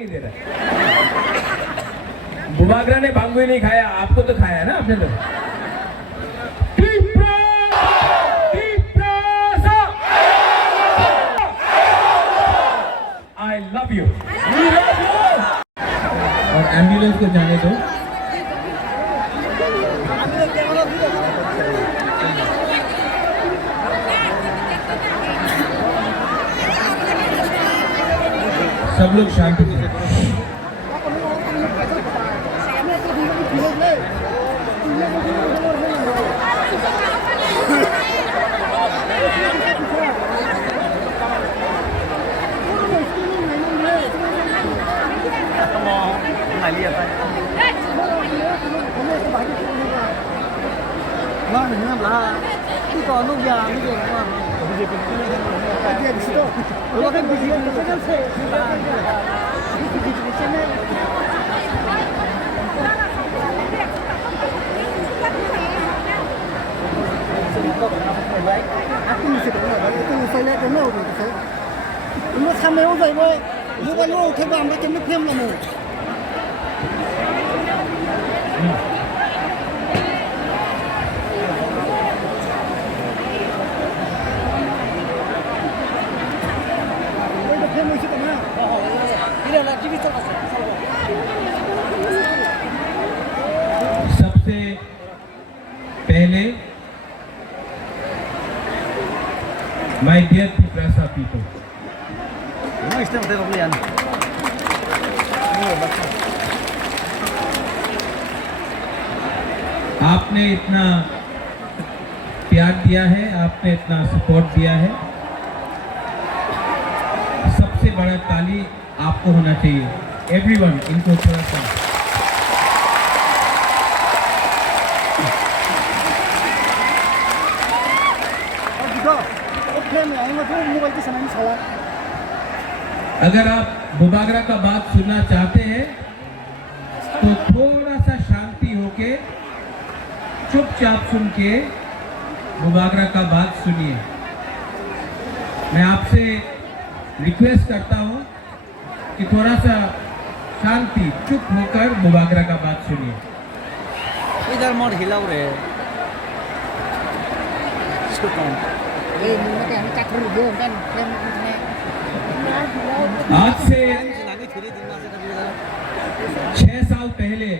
नहीं दे रहा। बुबागरा ने बांगुई नहीं खाया, आपको तो खाया ना आपने तो। I love you. और एम्बुलेंस को जाने दो। सब लोग शांति से। सबसे पहले माय डियर पिपरासा पीपल, आपने इतना प्यार दिया है, आपने इतना सपोर्ट दिया है। सबसे बड़ा ताली आपको होना चाहिए। एवरीवन, इनको थोड़ा सा अगर आप बुबागरा का बात सुनना चाहते हैं तो थोड़ा सा शांति होके चुपचाप सुन के बुबागरा का बात सुनिए। मैं आपसे रिक्वेस्ट करता हूं कि थोड़ा सा शांति चुप होकर बुबागरा का बात सुनिए। इधर मोड़ हिलाओ रे। आज से 6 साल पहले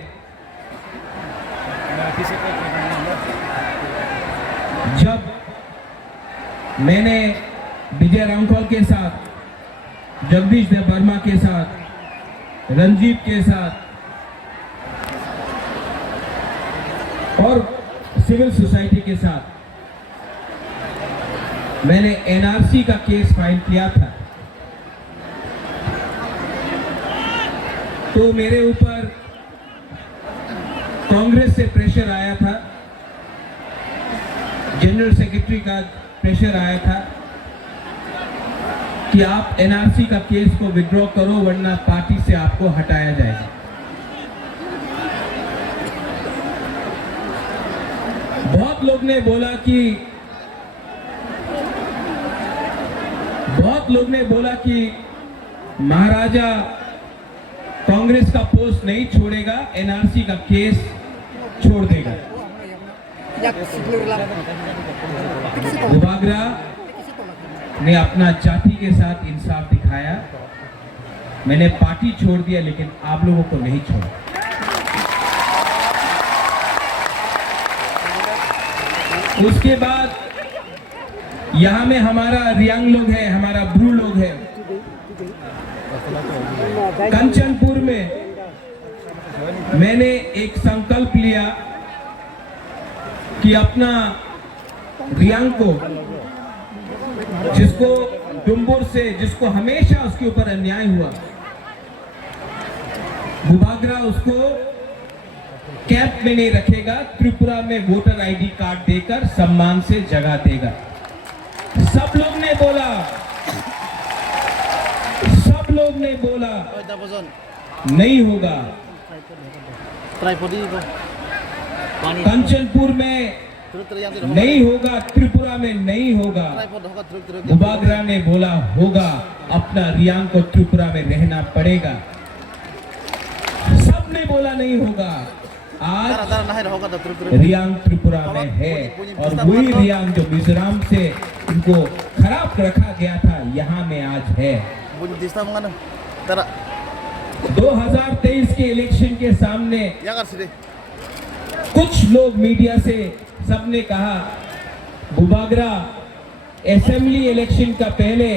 जब मैंने विजय रामखोल के साथ, जगदीश देव वर्मा के साथ, रंजीत के साथ और सिविल सोसाइटी के साथ मैंने एनआरसी का केस फाइल किया था, तो मेरे ऊपर कांग्रेस से प्रेशर आया था, जनरल सेक्रेटरी का प्रेशर आया था कि आप एनआरसी का केस को विड्रॉ करो वरना पार्टी से आपको हटाया जाएगा। बहुत लोग ने बोला कि महाराजा कांग्रेस का पोस्ट नहीं छोड़ेगा, एनआरसी का केस छोड़ देगा। बुबागरा ने अपना जाति के साथ इंसाफ दिखाया। मैंने पार्टी छोड़ दिया लेकिन आप लोगों को नहीं छोड़ा। उसके बाद यहाँ में हमारा रियांग लोग है, हमारा ब्रू लोग है। कंचनपुर में मैंने एक संकल्प लिया कि अपना रियांग को, जिसको डुम्बुर से, जिसको हमेशा उसके ऊपर अन्याय हुआ, बुबागरा उसको कैंप में नहीं रखेगा, त्रिपुरा में वोटर आईडी कार्ड देकर सम्मान से जगह देगा। सब लोग ने बोला नहीं होगा। कंचनपुर में नहीं होगा, त्रिपुरा में नहीं होगा। बुबागरा ने बोला होगा, अपना रियांग को त्रिपुरा में रहना पड़ेगा। बोला नहीं होगा, आज Tara na ho ka terus. Reang Tripura में है और वही रियांग जो मिजोरम से इनको खराब रखा गया था यहाँ में आज है। Bunyi dista mo ano. Tara. 2023 के इलेक्शन के सामने Ya kar sini. कुछ लोग मीडिया से सबने कहा बुबागरा असेंबली इलेक्शन का पहले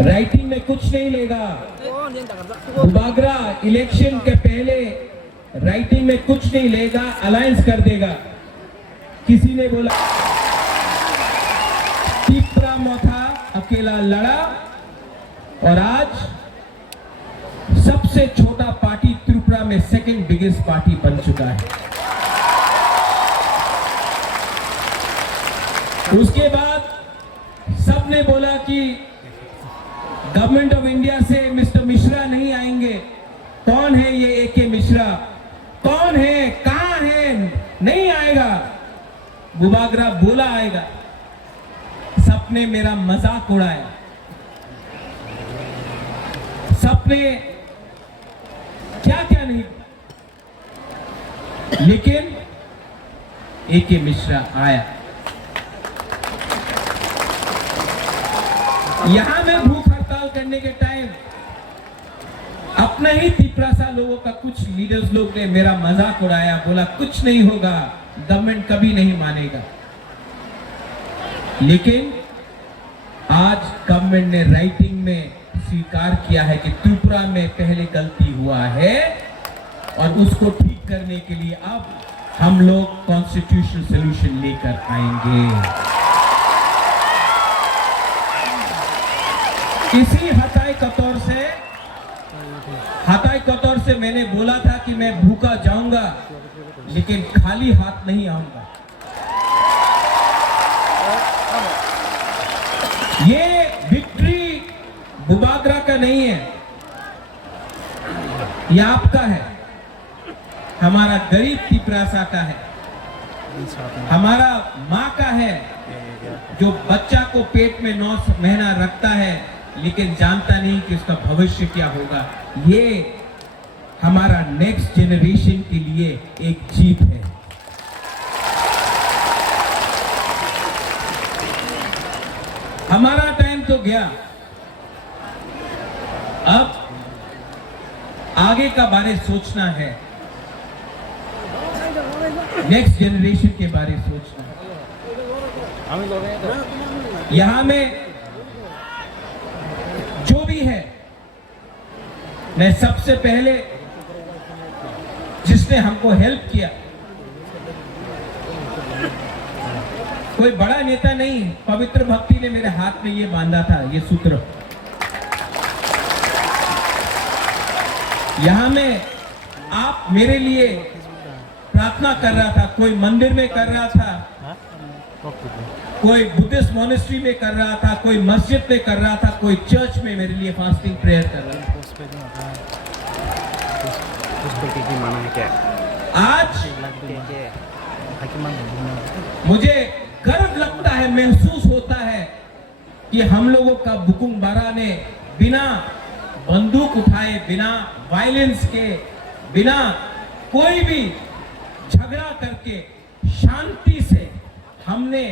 राइटिंग में कुछ नहीं लेगा, बुबागरा इलेक्शन के पहले राइटिंग में कुछ नहीं लेगा, अलायंस कर देगा। किसी ने बोला त्रिपुरा मोथा अकेला लड़ा और आज सबसे छोटा पार्टी त्रिपुरा में सेकंड बिगेस्ट पार्टी बन चुका है। उसके बाद सबने बोला कि गवर्नमेंट ऑफ इंडिया से मिस्टर मिश्रा नहीं आएंगे। कौन है ये एके मिश्रा? कौन है? कहां है? नहीं आएगा। बुबागरा बोला आएगा। सबने मेरा मजाक उड़ाया, सबने क्या क्या नहीं, लेकिन एके मिश्रा आया। यहां में भूख हड़ताल करने के टाइम अपने ही तिपरासा लोगों का कुछ लीडर्स लोग ने मेरा मजाक उड़ाया, बोला कुछ नहीं होगा, गवर्नमेंट कभी नहीं मानेगा। लेकिन आज गवर्नमेंट ने राइटिंग में स्वीकार किया है कि त्रिपुरा में पहले गलती हुआ है और उसको ठीक करने के लिए अब हम लोग कॉन्स्टिट्यूशनल सॉल्यूशन लेकर आएंगे। इसी हताई कतौर से मैंने बोला था कि मैं भूखा जाऊंगा लेकिन खाली हाथ नहीं आऊंगा। ये विक्ट्री बुबागरा का नहीं है, ये आपका है, हमारा गरीब तिपरासा का है, हमारा माँ का है जो बच्चा को पेट में 9 महीना रखता है लेकिन जानता नहीं कि उसका भविष्य क्या होगा। ये हमारा नेक्स्ट जनरेशन के लिए एक जीत है। हमारा टाइम तो गया, अब आगे का बारे सोचना है, नेक्स्ट जनरेशन के बारे सोचना है। यहां में जो भी है, मैं सबसे पहले जिसने हमको हेल्प किया, कोई बड़ा नेता नहीं, पवित्र भक्ति ने मेरे हाथ में ये बांधा था, ये सूत्र। यहां में आप मेरे लिए प्रार्थना कर रहा था, कोई मंदिर में कर रहा था, कोई बुद्धिस्ट मॉनेस्ट्री में कर रहा था, कोई मस्जिद में कर रहा था, कोई चर्च में मेरे लिए फास्टिंग प्रेयर कर रहा था। आज मुझे गर्व लगता है, महसूस होता है कि हम लोगों का बुकुंग बारा ने बिना बंदूक उठाए, बिना वायलेंस के, बिना कोई भी झगड़ा करके शांति से हमने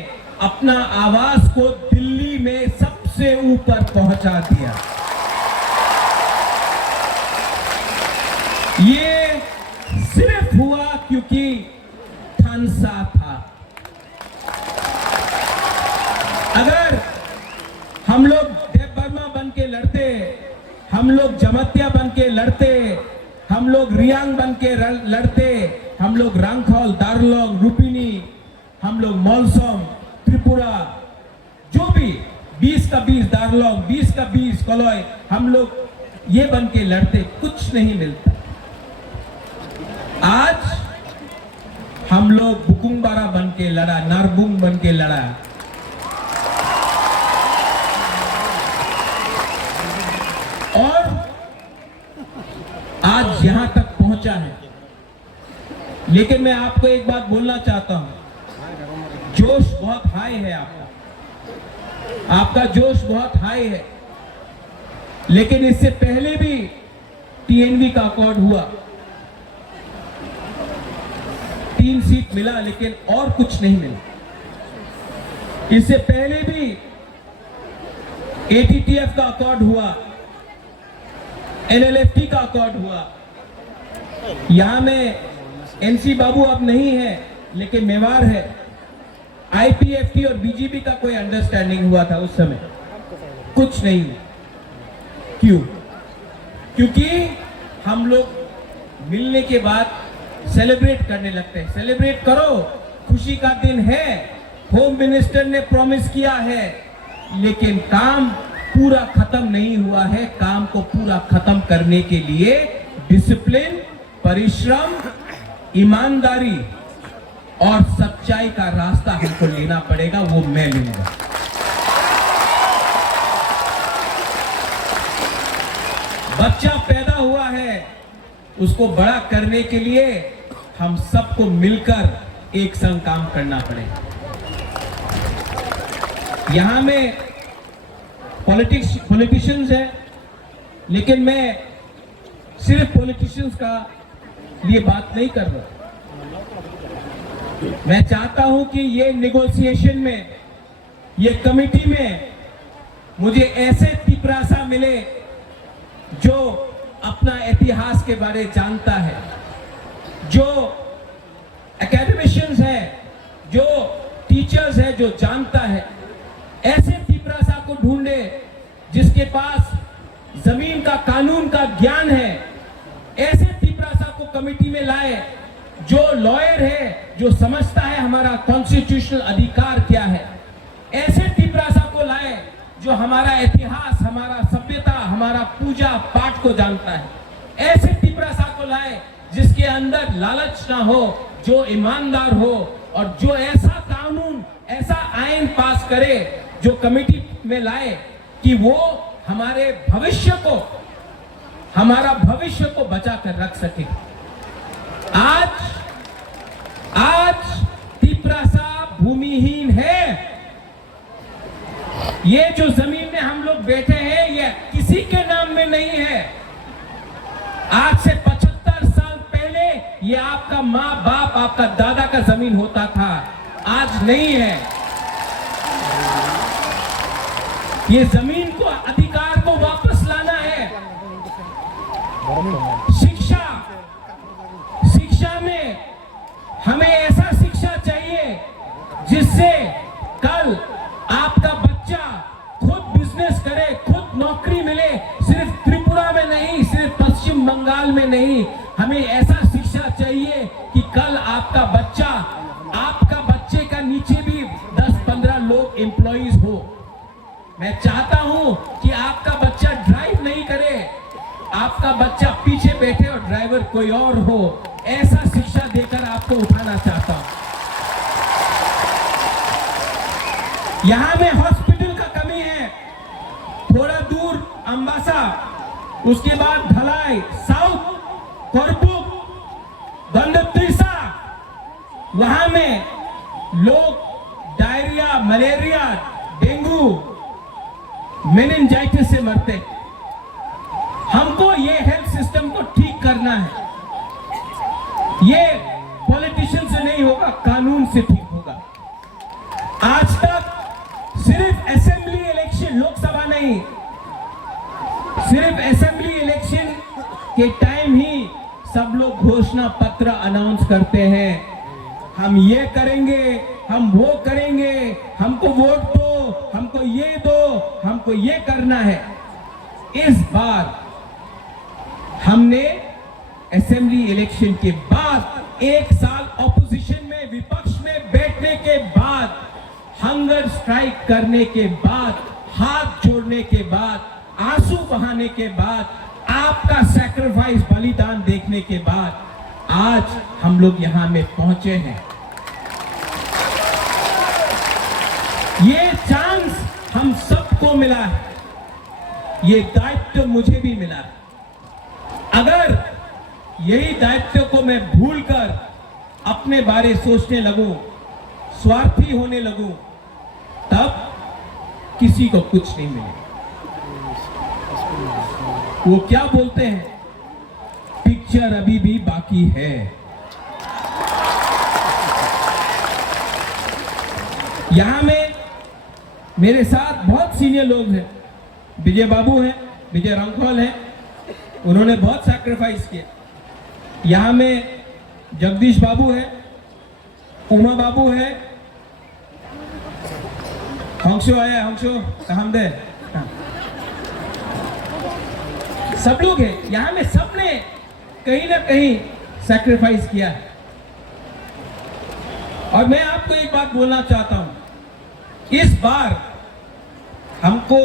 अपना आवाज को दिल्ली में सबसे ऊपर पहुंचा दिया। ये सिर्फ हुआ क्योंकि थानसा था। अगर हम लोग देव बर्मा बन के लड़ते, हम लोग जमतिया बन के लड़ते, हम लोग रियांग बन के लड़ते, हम लोग रांगखौल, दारलोंग, रुपिनी, हम लोग मौलसोम, त्रिपुरा, जो भी 20 का 20 दारलोंग, 20 का 20 कलोय, हम लोग ये बन के लड़ते, कुछ नहीं मिलता। आज हम लोग बुकुंबारा बन के लड़ा, नारबुंग बन के लड़ा। और आज यहां तक पहुंचा है। लेकिन मैं आपको एक बात बोलना चाहता हूं, जोश बहुत हाई है आपका जोश बहुत हाई है। लेकिन इससे पहले भी टीएनवी का अकॉर्ड हुआ, ठीक मिला, लेकिन और कुछ नहीं मिला। इससे पहले भी ATTF का अकॉर्ड हुआ, NLFT का अकॉर्ड हुआ। यहां में NC बाबू अब नहीं है, लेकिन मेवाड़ है। IPFT और BJP का कोई अंडरस्टैंडिंग हुआ था उस समय, कुछ नहीं। क्यों? क्योंकि हम लोग मिलने के बाद सेलिब्रेट करने लगते हैं। सेलिब्रेट करो, खुशी का दिन है, होम मिनिस्टर ने प्रॉमिस किया है, लेकिन काम पूरा खत्म नहीं हुआ है। काम को पूरा खत्म करने के लिए डिसिप्लिन, परिश्रम, ईमानदारी और सच्चाई का रास्ता हमको लेना पड़ेगा, वो मैं लूंगा। बच्चा पैदा हुआ है, उसको बड़ा करने के लिए हम सबको मिलकर एक संग काम करना पड़ेगा। यहां में पॉलिटिशियंस है, लेकिन मैं सिर्फ पॉलिटिशियंस का लिए बात नहीं कर रहा। मैं चाहता हूं कि ये नेगोशिएशन में, ये कमिटी में मुझे ऐसे तिपरासा मिले जो अपना इतिहास के बारे जानता है, जो एकेडमिशियंस है, जो टीचर्स है, जो जानता है। ऐसे तिपरासा को ढूंढे जिसके पास जमीन का, कानून का ज्ञान है। ऐसे तिपरासा को कमेटी में लाए जो लॉयर है, जो समझता है हमारा कॉन्स्टिट्यूशनल अधिकार क्या है। ऐसे तिपरासा को लाए जो हमारा इतिहास, हमारा सभ्यता, हमारा पूजा पाठ को जानता है। ऐसे तिपरासा को लाए जिसके अंदर लालच ना हो, जो ईमानदार हो, और जो ऐसा कानून, ऐसा आईन पास करे, जो कमेटी में लाए कि वो हमारे भविष्य को, हमारा भविष्य को बचा कर रख सके। आज तिपरासा भूमिहीन है। ये जो जमीन में हम लोग बैठे हैं, ये किसी के नाम में नहीं है। आज से 75 साल पहले ये आपका माँ बाप, आपका दादा का जमीन होता था, आज नहीं है। ये जमीन को, अधिकार को वापस लाना है। शिक्षा में हमें ऐसा शिक्षा चाहिए जिससे कल आपका बच्चा खुद बिजनेस करे, खुद नौकरी मिले। सिर्फ त्रिपुरा में नहीं, सिर्फ पश्चिम बंगाल में नहीं, हमें ऐसा शिक्षा चाहिए कि कल आपका बच्चे का नीचे भी 10-15 लोग एम्प्लॉइज हो। मैं चाहता हूं कि आपका बच्चा ड्राइव नहीं करे, आपका बच्चा पीछे बैठे और ड्राइवर कोई और हो। ऐसा शिक्षा देकर आपको उठाना चाहता हूं। यहां में हॉस्पिटल का कमी है, थोड़ा दूर अंबासा, उसके बाद ढलाई, साउथ कोरपुक, गंडत्रिसा, वहां में लोग डायरिया, मलेरिया, डेंगू, मेनिंजाइटिस से मरते। हमको ये हेल्थ सिस्टम को ठीक करना है। ये पॉलिटिशियन से नहीं होगा, कानून से ठीक होगा। आज तक सिर्फ असेंबली इलेक्शन, लोकसभा नहीं, सिर्फ असेंबली इलेक्शन के टाइम ही सब लोग घोषणा पत्र अनाउंस करते हैं। हम ये करेंगे, हम वो करेंगे, हमको वोट दो, हमको ये दो, हमको ये करना है। इस बार हमने असेंबली इलेक्शन के बाद, 1 साल ऑपोजिशन में, विपक्ष में बैठने के बाद, हंगर स्ट्राइक करने के बाद, हाथ जोड़ने के बाद, आंसू बहाने के बाद, आपका सैक्रिफाइस, बलिदान देखने के बाद आज हम लोग यहां में पहुंचे हैं। ये चांस हम सबको मिला है, ये दायित्व मुझे भी मिला है। अगर यही दायित्व को मैं भूलकर अपने बारे सोचने लगूं, स्वार्थी होने लगूं, तब किसी को कुछ नहीं मिलेगा। वो क्या बोलते हैं, पिक्चर अभी भी बाकी है। यहाँ में मेरे साथ बहुत सीनियर लोग हैं। विजय बाबू हैं, विजय रंगखोल हैं, उन्होंने बहुत सैक्रिफाइस किया। यहाँ में जगदीश बाबू है, उमा बाबू है, हंसो आया, हंसो काम दे, सब लोग हैं यहाँ में। सबने कहीं ना कहीं सैक्रिफाइस किया है। और मैं आपको एक बात बोलना चाहता हूं, इस बार हमको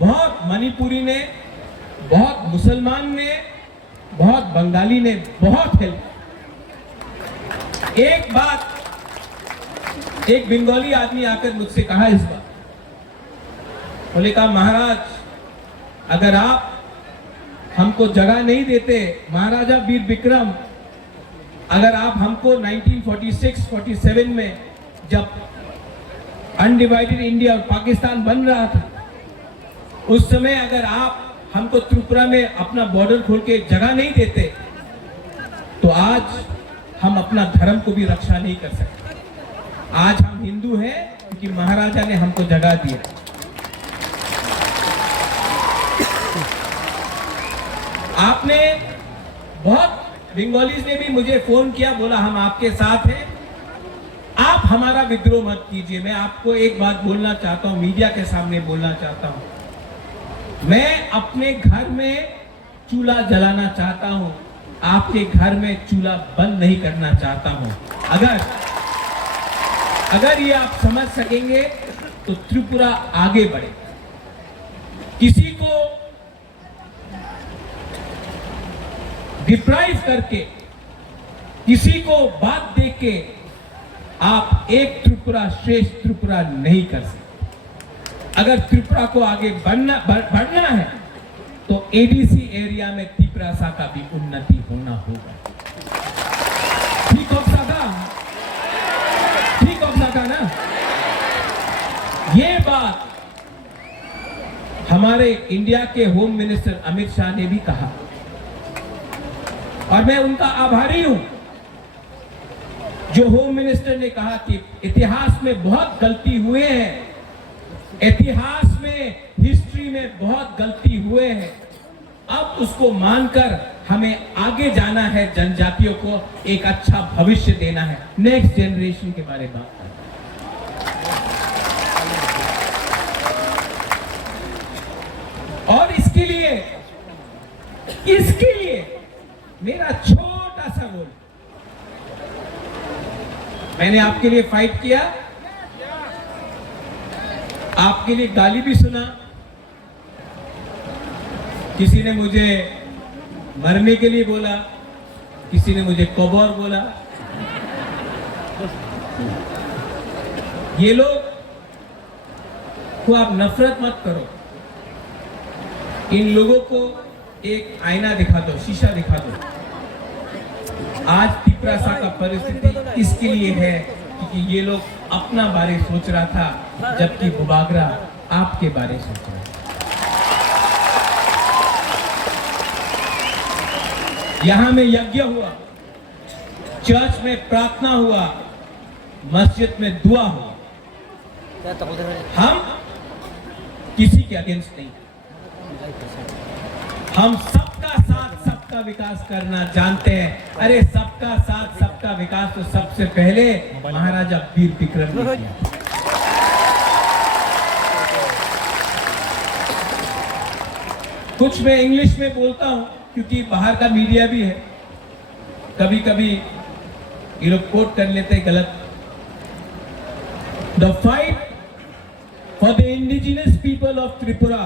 बहुत मणिपुरी ने, बहुत मुसलमान ने, बहुत बंगाली ने बहुत हेल्प। एक बात, एक बंगाली आदमी आकर मुझसे कहा इस बार, बोले कहा महाराज अगर आप हमको जगह नहीं देते, महाराजा वीर विक्रम अगर आप हमको 1946-47 में जब अनडिवाइडेड इंडिया और पाकिस्तान बन रहा था, उस समय अगर आप हमको त्रिपुरा में अपना बॉर्डर खोल के जगह नहीं देते तो आज हम अपना धर्म को भी रक्षा नहीं कर सकते। आज हम हिंदू हैं क्योंकि महाराजा ने हमको जगह दी। आपने बहुत बंगालीज ने भी मुझे फोन किया, बोला हम आपके साथ हैं, आप हमारा विद्रोह मत कीजिए। मैं आपको एक बात बोलना चाहता हूं, मीडिया के सामने बोलना चाहता हूं, मैं अपने घर में चूल्हा जलाना चाहता हूं, आपके घर में चूल्हा बंद नहीं करना चाहता हूं। अगर ये आप समझ सकेंगे तो त्रिपुरा आगे बढ़े। किसी को डिप्राइव करके, किसी को बात दे के आप एक त्रिपुरा श्रेष्ठ त्रिपुरा नहीं कर सकते। अगर त्रिपुरा को आगे बढ़ना है तो एडीसी एरिया में त्रिपुरा का भी उन्नति होना होगा। ठीक हो सका ना? ये बात हमारे इंडिया के होम मिनिस्टर अमित शाह ने भी कहा और मैं उनका आभारी हूं। जो होम मिनिस्टर ने कहा कि इतिहास में बहुत गलती हुए हैं, इतिहास में, हिस्ट्री में बहुत गलती हुए हैं, अब उसको मानकर हमें आगे जाना है, जनजातियों को एक अच्छा भविष्य देना है, नेक्स्ट जनरेशन के बारे में बात करना। और इसके लिए मेरा छोटा सा गोल, मैंने आपके लिए फाइट किया, आपके लिए गाली भी सुना, किसी ने मुझे मरने के लिए बोला, किसी ने मुझे कौबौर बोला। ये लोग को आप नफरत मत करो, इन लोगों को एक आईना दिखा दो, शीशा दिखा दो। आज त्रिपुरा का परिस्थिति इसके लिए है क्योंकि ये लोग अपना बारे सोच रहा था, जबकि बुबागरा आपके बारे सोच रहा था। यहां में यज्ञ हुआ, चर्च में प्रार्थना हुआ, मस्जिद में दुआ हुआ। हम किसी के अगेंस्ट नहीं, हम सबका साथ सबका विकास करना जानते हैं। अरे सबका साथ सबका विकास तो सबसे पहले महाराजा वीर विक्रम ने किया। कुछ मैं इंग्लिश में बोलता हूं क्योंकि बाहर का मीडिया भी है, कभी कभी ये लोग कोट कर लेते हैं गलत। The fight for the indigenous people of Tripura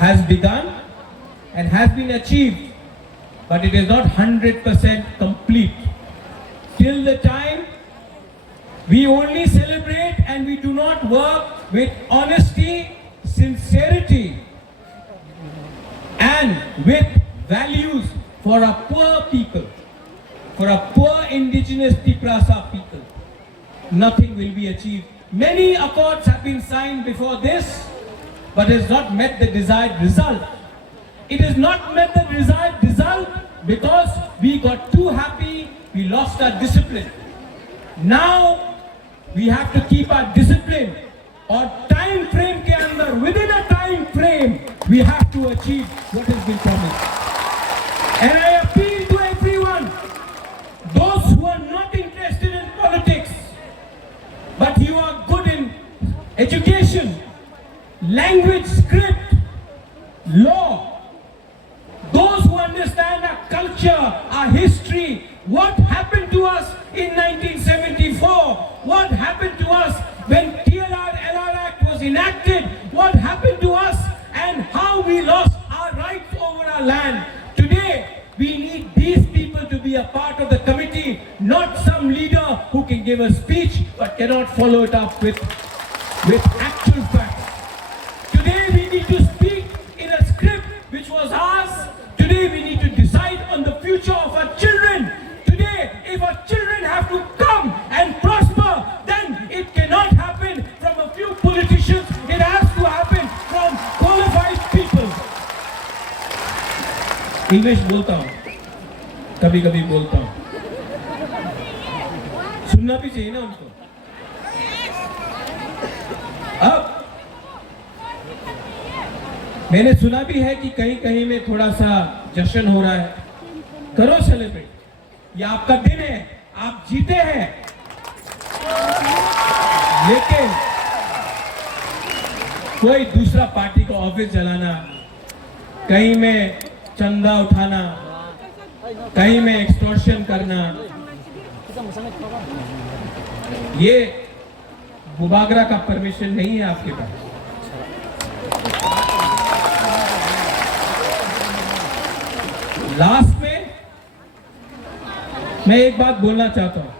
has begun and has been achieved, but it is not 100% complete. Till the time we only celebrate and we do not work with honesty, sincerity and with values for our poor people, for our poor indigenous Tiprasa people, nothing will be achieved. Many accords have been signed before this, but has not met the desired result. It has not met the desired result because we got too happy, we lost our discipline. Now we have to keep our discipline और time frame के अंदर, within a time frame, we have to achieve what has been promised. And I appeal to everyone, those who are not interested in politics, but you are good in education, language, script, law, those who understand our culture, our history, what happened to us in 1974, what happened to us when TLR-LR Act was enacted, what happened to us and how we lost our rights over our land. Today, we need these people to be a part of the committee, not some leader who can give a speech but cannot follow it up with actual facts. Today, we need to speak in a script which was ours. Today, we need to decide on the future of our children. Today, if our children have to come and prosper, then it cannot happen from a few politicians. It has to happen from qualified people. English बोलता हूँ, कभी कभी बोलता हूँ, सुनना भी चाहिए ना उनको. अब मैंने सुना भी है कि कहीं कहीं में थोड़ा सा जश्न हो रहा है. करो सेलिब्रेट, ये आपका दिन है, आप जीते हैं. लेकिन कोई दूसरा पार्टी को ऑफिस जलाना, कहीं में चंदा उठाना, कहीं में एक्सटॉर्शन करना, ये बुबागरा का परमिशन नहीं है आपके पास. लास्ट में मैं एक बात बोलना चाहता हूं.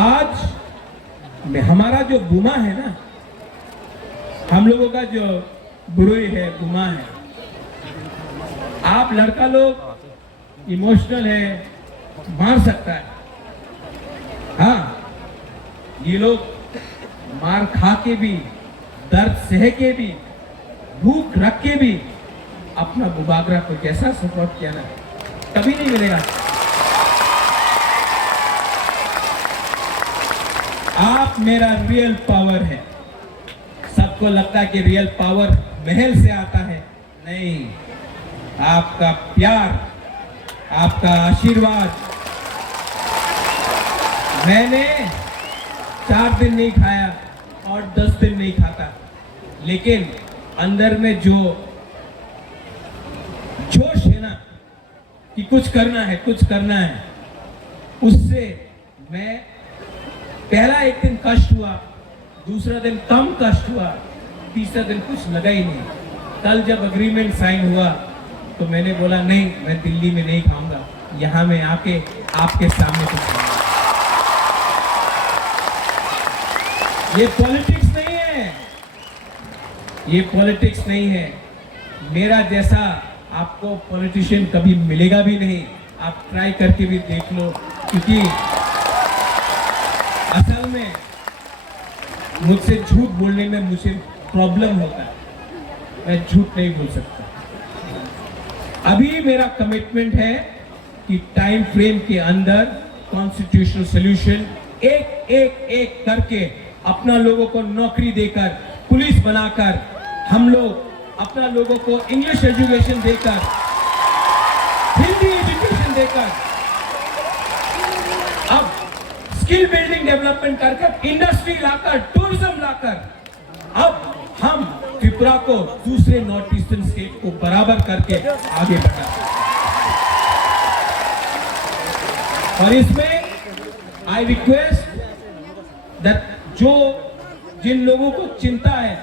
आज हमारा जो गुमा है ना, हम लोगों का जो बुराई है, गुमा है. आप लड़का लोग इमोशनल है, मार सकता है. हाँ, ये लोग मार खा के भी, दर्द सह के भी, भूख रख के भी अपना बुबागरा को जैसा सपोर्ट किया ना, कभी नहीं मिलेगा. आप मेरा रियल पावर है. सबको लगता है कि रियल पावर महल से आता है. नहीं, आपका प्यार, आपका आशीर्वाद. मैंने 4 दिन नहीं खाया और 10 दिन नहीं खाता, लेकिन अंदर में जो जोश है ना कि कुछ करना है, कुछ करना है, उससे मैं पहला एक दिन कष्ट हुआ, दूसरा दिन कम कष्ट हुआ, तीसरा दिन कुछ लगा ही नहीं. कल जब एग्रीमेंट साइन हुआ तो मैंने बोला नहीं, मैं दिल्ली में नहीं खाऊंगा, यहां में आके आपके सामने कुछ खाऊंगा. ये पॉलिटिक्स नहीं है, ये पॉलिटिक्स नहीं है. मेरा जैसा आपको पॉलिटिशियन कभी मिलेगा भी नहीं. आप ट्राई करके भी देख लो, क्योंकि असल में मुझसे झूठ बोलने में मुझे प्रॉब्लम होता है. मैं झूठ नहीं बोल सकता. अभी मेरा कमिटमेंट है कि टाइम फ्रेम के अंदर कॉन्स्टिट्यूशनल सॉल्यूशन एक एक एक करके अपना लोगों को नौकरी देकर, पुलिस बनाकर, हम लोग अपना लोगों को इंग्लिश एजुकेशन देकर, हिंदी एजुकेशन देकर, अब स्किल बिल्डिंग डेवलपमेंट कर, इंडस्ट्री लाकर, टूरिज्म लाकर, अब हम त्रिपुरा को दूसरे नॉर्थ ईस्टर्न स्टेट को बराबर करके आगे बढ़ा. और इसमें आई रिक्वेस्ट दैट जिन लोगों को चिंता है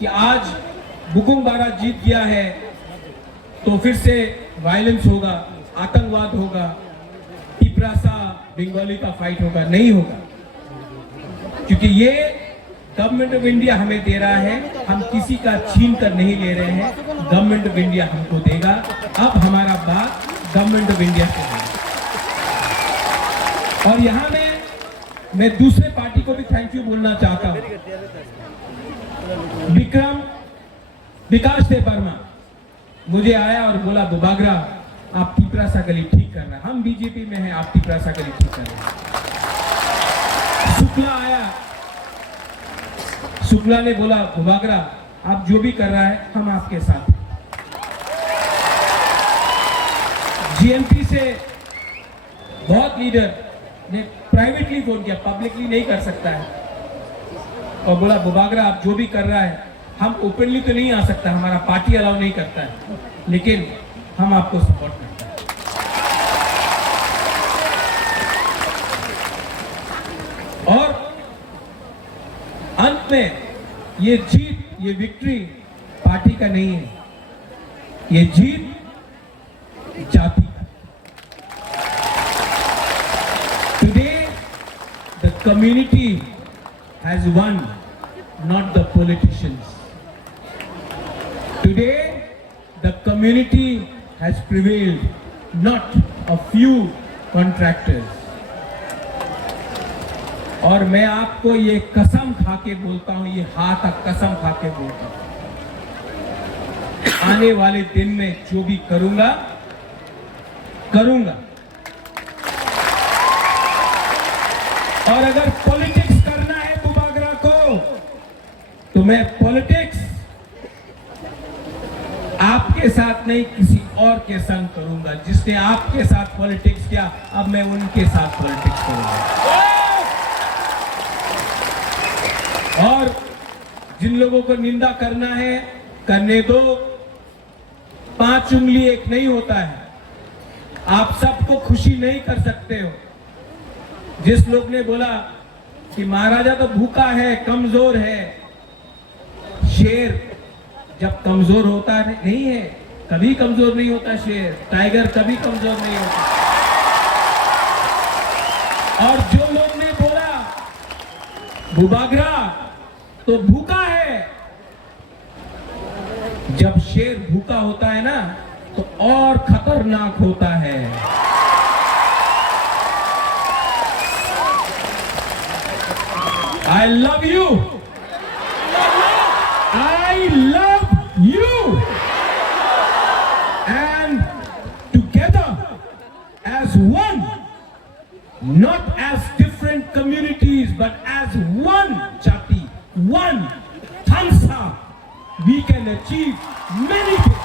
कि आज बुकुंग बारा जीत गया है तो फिर से वायलेंस होगा, आतंकवाद होगा, टिपरासा बंगाली का फाइट होगा, नहीं होगा. क्योंकि ये गवर्नमेंट ऑफ इंडिया हमें दे रहा है, हम किसी का छीन कर नहीं ले रहे हैं. गवर्नमेंट ऑफ इंडिया हमको देगा. अब हमारा बात गवर्नमेंट ऑफ इंडिया से है. और यहाँ में मैं दूसरे पार्टी को भी थैंक यू बोलना चाहता हूँ. विकास देव वर्मा मुझे आया और बोला, बुबागरा आप टिपरासा गली ठीक कर रहे हैं. हम बीजेपी में हैं, आप टिपरासा गली ठीक कर रहे हैं. शुक्ला आया, शुक्ला ने बोला भुबागरा आप जो भी कर रहा है हम आपके साथ हैं। जीएमपी से बहुत लीडर ने प्राइवेटली फोन किया, पब्लिकली नहीं कर सकता है, और बोला भुबागरा आप जो भी कर रहा है, हम ओपनली तो नहीं आ सकता, हमारा पार्टी अलाउ नहीं करता है, लेकिन हम आपको सपोर्ट करते हैं। और अंत में ये जीत, ये विक्ट्री पार्टी का नहीं है, ये जीत जाति का। Today the community has one, not the politicians. Today, the community has prevailed, not a few contractors. और मैं आपको ये कसम खा के बोलता हूं, ये हाथ कसम खा के बोलता हूं, आने वाले दिन में जो भी करूंगा और अगर पॉलिटिक्स करना है भुबागरा को, तो मैं पॉलिटिक्स आपके साथ नहीं किसी और के संग करूंगा। जिसने आपके साथ पॉलिटिक्स किया, अब मैं उनके साथ पॉलिटिक्स करूंगा। और जिन लोगों को निंदा करना है करने दो, 5 उंगली एक नहीं होता है, आप सबको खुशी नहीं कर सकते हो। जिस लोग ने बोला कि महाराजा तो भूखा है, कमजोर है, शेर जब कमजोर होता है नहीं है, कभी कमजोर नहीं होता शेर, टाइगर कभी कमजोर नहीं होता। और जो लोग ने बोला भुबागरा तो भूखा है, जब शेर भूखा होता है ना तो और खतरनाक होता है। I love you. I love you. And together as one, not as different communities, but as one Jati, one Thamsa, we can achieve many things.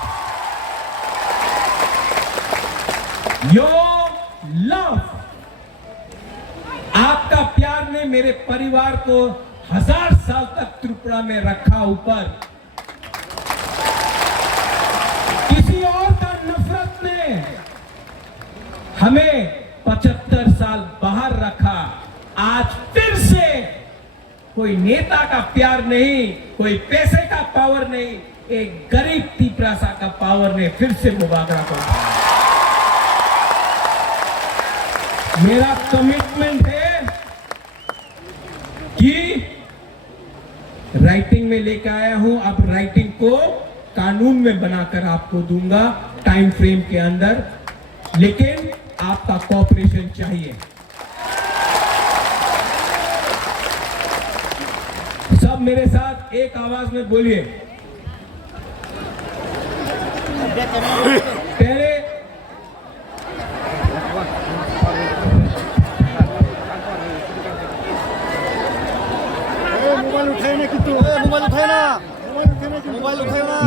Your love, आपका प्यार ने मेरे परिवार को 1000 साल तक त्रिपुरा में रखा ऊपर। किसी और का नफरत ने हमें 75 साल बाहर रखा। आज फिर से कोई नेता का प्यार नहीं, कोई पैसे का पावर नहीं, एक गरीब तिपरासा का पावर ने फिर से भुबागरा को उठाया। मेरा कमिटमेंट है कि राइटिंग में लेकर आया हूं, अब राइटिंग को कानून में बनाकर आपको दूंगा टाइम फ्रेम के अंदर, लेकिन आपका कोऑपरेशन चाहिए। सब मेरे साथ एक आवाज में बोलिए। पहले मोबाइल उठाए ना।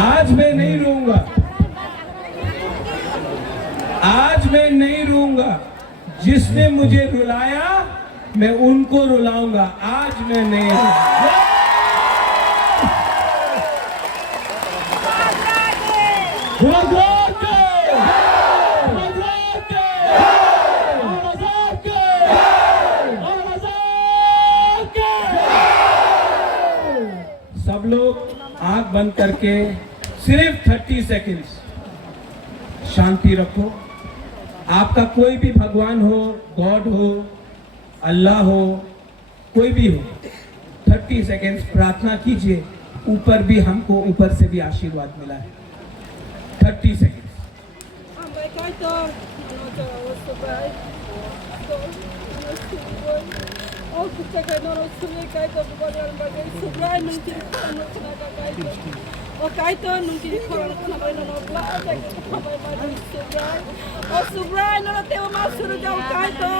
आज मैं नहीं रहूंगा, आज मैं नहीं रहूंगा। जिसने मुझे रुलाया मैं उनको रुलाऊंगा, आज मैं नहीं रहूंगा। सब लोग आंख बंद करके सिर्फ 30 सेकंड्स शांति रखो। आपका कोई भी भगवान हो, गॉड हो, अल्लाह हो, कोई भी हो, 30 सेकंड्स प्रार्थना कीजिए। ऊपर भी हमको ऊपर से भी आशीर्वाद मिला है। 30 seconds. O kaito nung tinipurang ko na kayo ng vlog. O subray na natin o masuro daw kaito.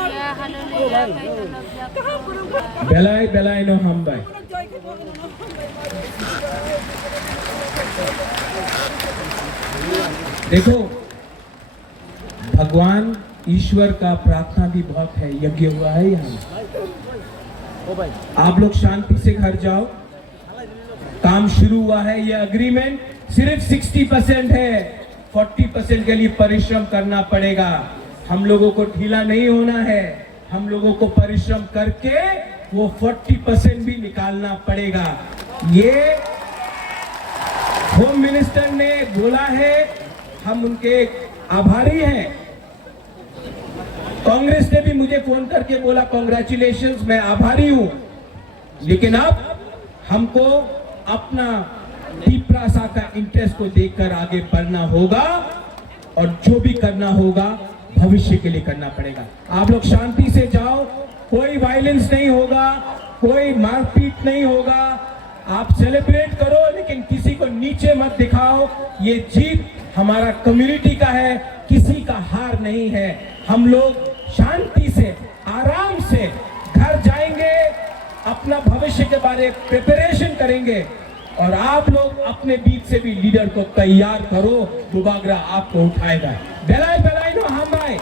Kahapon ko. बेलाई बेलाई नो हम भाई Joy ko ano na. देखो भगवान ईश्वर का प्रार्थना भी बहुत है, यज्ञ हुआ है यहाँ। आप लोग शांति से घर जाओ, काम शुरू हुआ है। ये अग्रीमेंट सिर्फ 60% है, 40% के लिए परिश्रम करना पड़ेगा। हम लोगों को ढीला नहीं होना है, हम लोगों को परिश्रम करके वो 40% भी निकालना पड़ेगा। ये होम मिनिस्टर ने बोला है, हम उनके आभारी हैं। कांग्रेस ने भी मुझे फोन करके बोला कांग्रेचुलेशंस, मैं आभारी हूं। लेकिन अब हमको अपना दीपरासा का इंटरेस्ट को देखकर आगे बढ़ना होगा और जो भी करना होगा भविष्य के लिए करना पड़ेगा। आप लोग शांति से जाओ, कोई वायलेंस नहीं होगा, कोई मारपीट नहीं होगा। आप सेलिब्रेट करो लेकिन किसी को नीचे मत दिखाओ। ये जीत हमारा कम्युनिटी का है, किसी का हार नहीं है। हम लोग शांति से आराम से घर जाएंगे, अपना भविष्य के बारे में प्रिपरेशन करेंगे और आप लोग अपने बीच से भी लीडर को तैयार करो। बुबागरा आपको उठाएगा। बेलाई बेलाई नो हम भाई।